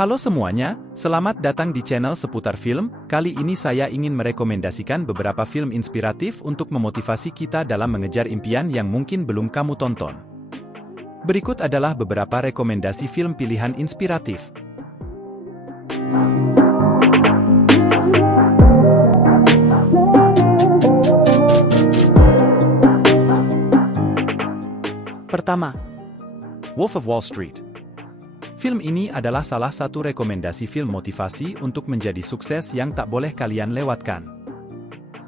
Halo semuanya, selamat datang di channel seputar film. Kali ini saya ingin merekomendasikan beberapa film inspiratif untuk memotivasi kita dalam mengejar impian yang mungkin belum kamu tonton. Berikut adalah beberapa rekomendasi film pilihan inspiratif. Pertama, Wolf of Wall Street. Film ini adalah salah satu rekomendasi film motivasi untuk menjadi sukses yang tak boleh kalian lewatkan.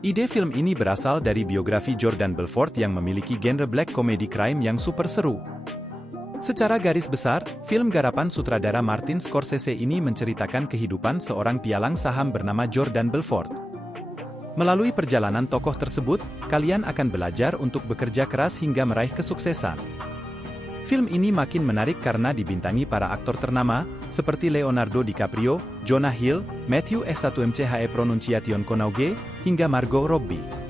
Ide film ini berasal dari biografi Jordan Belfort yang memiliki genre black comedy crime yang super seru. Secara garis besar, film garapan sutradara Martin Scorsese ini menceritakan kehidupan seorang pialang saham bernama Jordan Belfort. Melalui perjalanan tokoh tersebut, kalian akan belajar untuk bekerja keras hingga meraih kesuksesan. Film ini makin menarik karena dibintangi para aktor ternama, seperti Leonardo DiCaprio, Jonah Hill, Matthew S1MCHE Pronunciation Konauge, hingga Margot Robbie.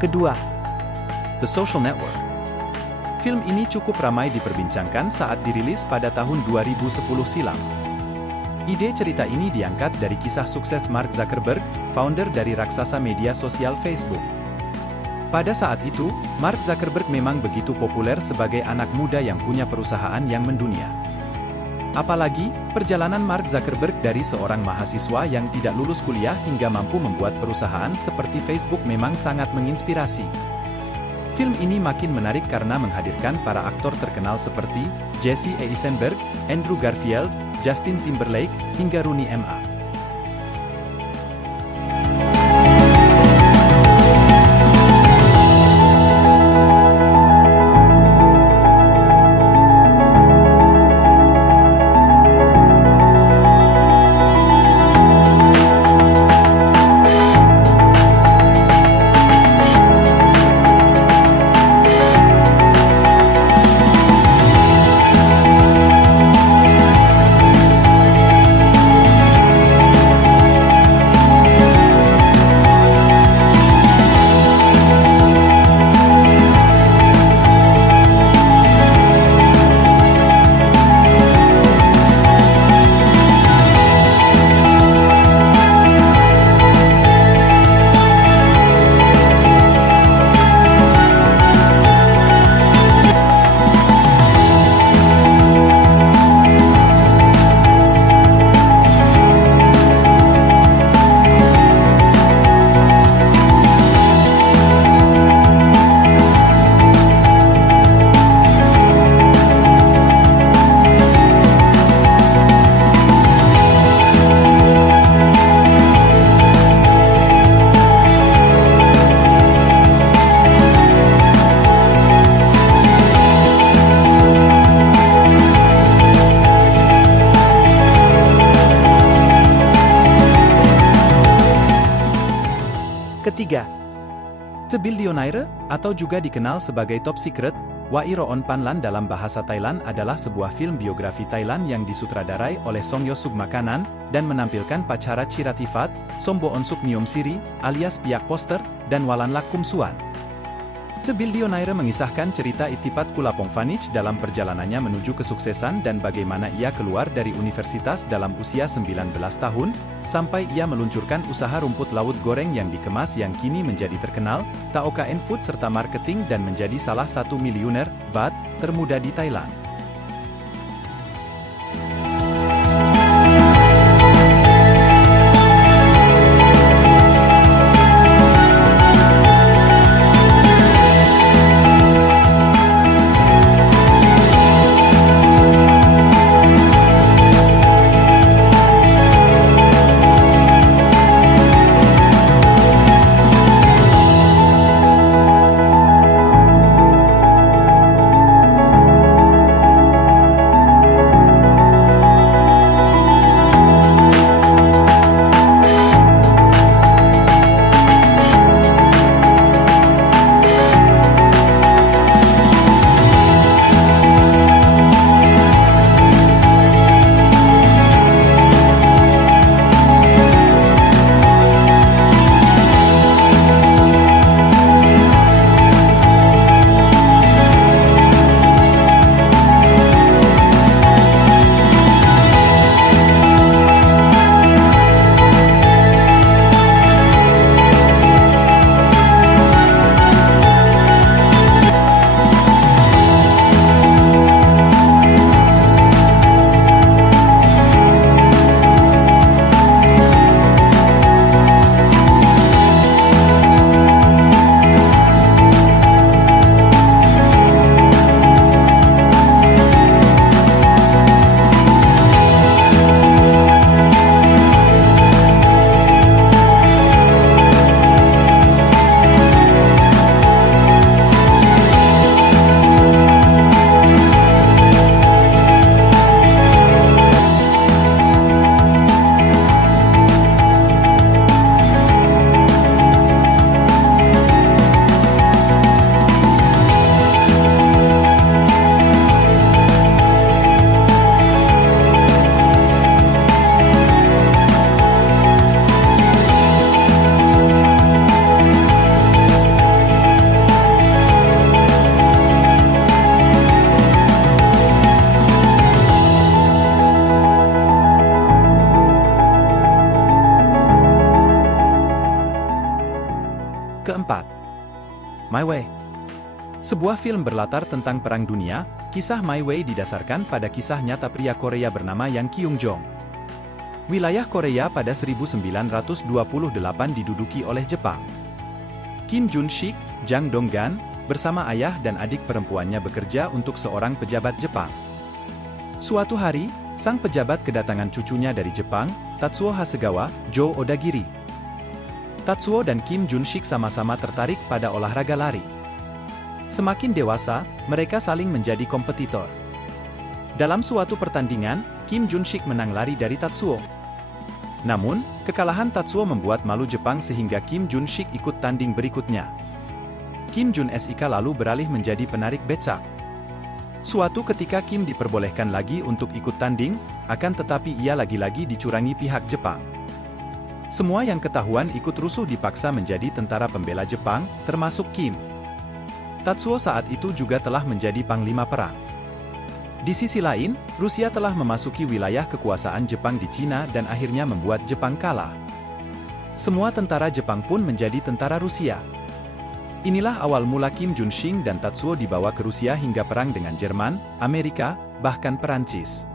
Kedua, The Social Network. Film ini cukup ramai diperbincangkan saat dirilis pada tahun 2010 silam. Ide cerita ini diangkat dari kisah sukses Mark Zuckerberg, founder dari raksasa media sosial Facebook. Pada saat itu, Mark Zuckerberg memang begitu populer sebagai anak muda yang punya perusahaan yang mendunia. Apalagi, perjalanan Mark Zuckerberg dari seorang mahasiswa yang tidak lulus kuliah hingga mampu membuat perusahaan seperti Facebook memang sangat menginspirasi. Film ini makin menarik karena menghadirkan para aktor terkenal seperti Jesse Eisenberg, Andrew Garfield, Justin Timberlake, hingga Rooney Mara. Ketiga, The Billionaire, atau juga dikenal sebagai Top Secret, Wa Iro On Panlan dalam bahasa Thailand adalah sebuah film biografi Thailand yang disutradarai oleh Songyo Sugmakanan dan menampilkan Pacara Chiratifat, Sombo Onsuk Nyom Siri, alias Piak Poster, dan Walan Lak Kum Suan. The Billionaire mengisahkan cerita Itipat Kulapong Vanich dalam perjalanannya menuju kesuksesan dan bagaimana ia keluar dari universitas dalam usia 19 tahun, sampai ia meluncurkan usaha rumput laut goreng yang dikemas yang kini menjadi terkenal, TOKN Food serta marketing dan menjadi salah satu miliuner baht termuda di Thailand. Keempat, My Way. Sebuah film berlatar tentang Perang Dunia, kisah My Way didasarkan pada kisah nyata pria Korea bernama Yang Kyung-jong. Wilayah Korea pada 1928 diduduki oleh Jepang. Kim Jun-sik, Jang Dong-gan, bersama ayah dan adik perempuannya bekerja untuk seorang pejabat Jepang. Suatu hari, sang pejabat kedatangan cucunya dari Jepang, Tatsuo Hasegawa, Jo Odagiri. Tatsuo dan Kim Jun-sik sama-sama tertarik pada olahraga lari. Semakin dewasa, mereka saling menjadi kompetitor. Dalam suatu pertandingan, Kim Jun-sik menang lari dari Tatsuo. Namun, kekalahan Tatsuo membuat malu Jepang sehingga Kim Jun-sik ikut tanding berikutnya. Kim Jun-sik lalu beralih menjadi penarik becak. Suatu ketika Kim diperbolehkan lagi untuk ikut tanding, akan tetapi ia lagi-lagi dicurangi pihak Jepang. Semua yang ketahuan ikut rusuh dipaksa menjadi tentara pembela Jepang, termasuk Kim. Tatsuo saat itu juga telah menjadi panglima perang. Di sisi lain, Rusia telah memasuki wilayah kekuasaan Jepang di Cina dan akhirnya membuat Jepang kalah. Semua tentara Jepang pun menjadi tentara Rusia. Inilah awal mula Kim Jun-sik dan Tatsuo dibawa ke Rusia hingga perang dengan Jerman, Amerika, bahkan Perancis.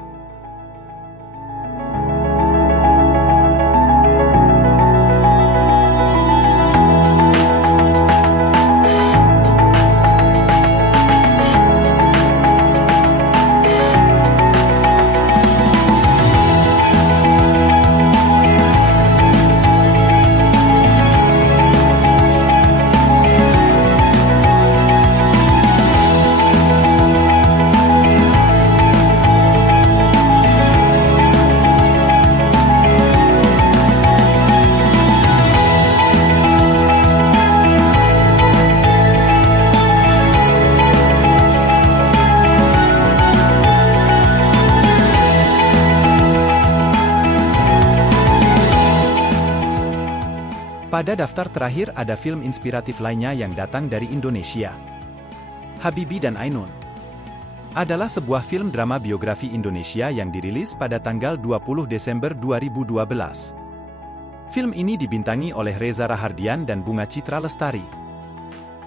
Pada daftar terakhir ada film inspiratif lainnya yang datang dari Indonesia. Habibie dan Ainun adalah sebuah film drama biografi Indonesia yang dirilis pada tanggal 20 Desember 2012. Film ini dibintangi oleh Reza Rahardian dan Bunga Citra Lestari.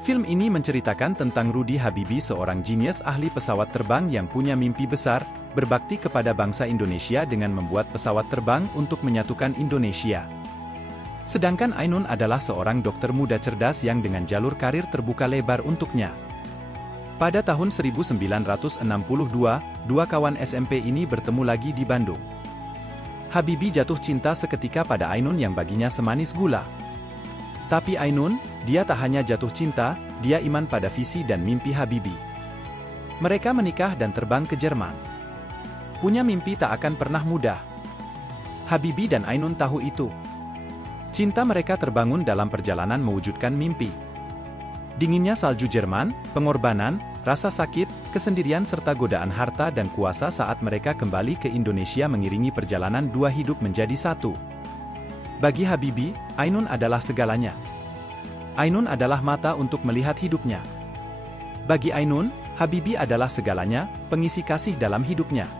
Film ini menceritakan tentang Rudi Habibie, seorang jenius ahli pesawat terbang yang punya mimpi besar, berbakti kepada bangsa Indonesia dengan membuat pesawat terbang untuk menyatukan Indonesia. Sedangkan Ainun adalah seorang dokter muda cerdas yang dengan jalur karir terbuka lebar untuknya. Pada tahun 1962, dua kawan SMP ini bertemu lagi di Bandung. Habibie jatuh cinta seketika pada Ainun yang baginya semanis gula. Tapi Ainun, dia tak hanya jatuh cinta, dia iman pada visi dan mimpi Habibie. Mereka menikah dan terbang ke Jerman. Punya mimpi tak akan pernah mudah. Habibie dan Ainun tahu itu. Cinta mereka terbangun dalam perjalanan mewujudkan mimpi. Dinginnya salju Jerman, pengorbanan, rasa sakit, kesendirian serta godaan harta dan kuasa saat mereka kembali ke Indonesia mengiringi perjalanan dua hidup menjadi satu. Bagi Habibie, Ainun adalah segalanya. Ainun adalah mata untuk melihat hidupnya. Bagi Ainun, Habibie adalah segalanya, pengisi kasih dalam hidupnya.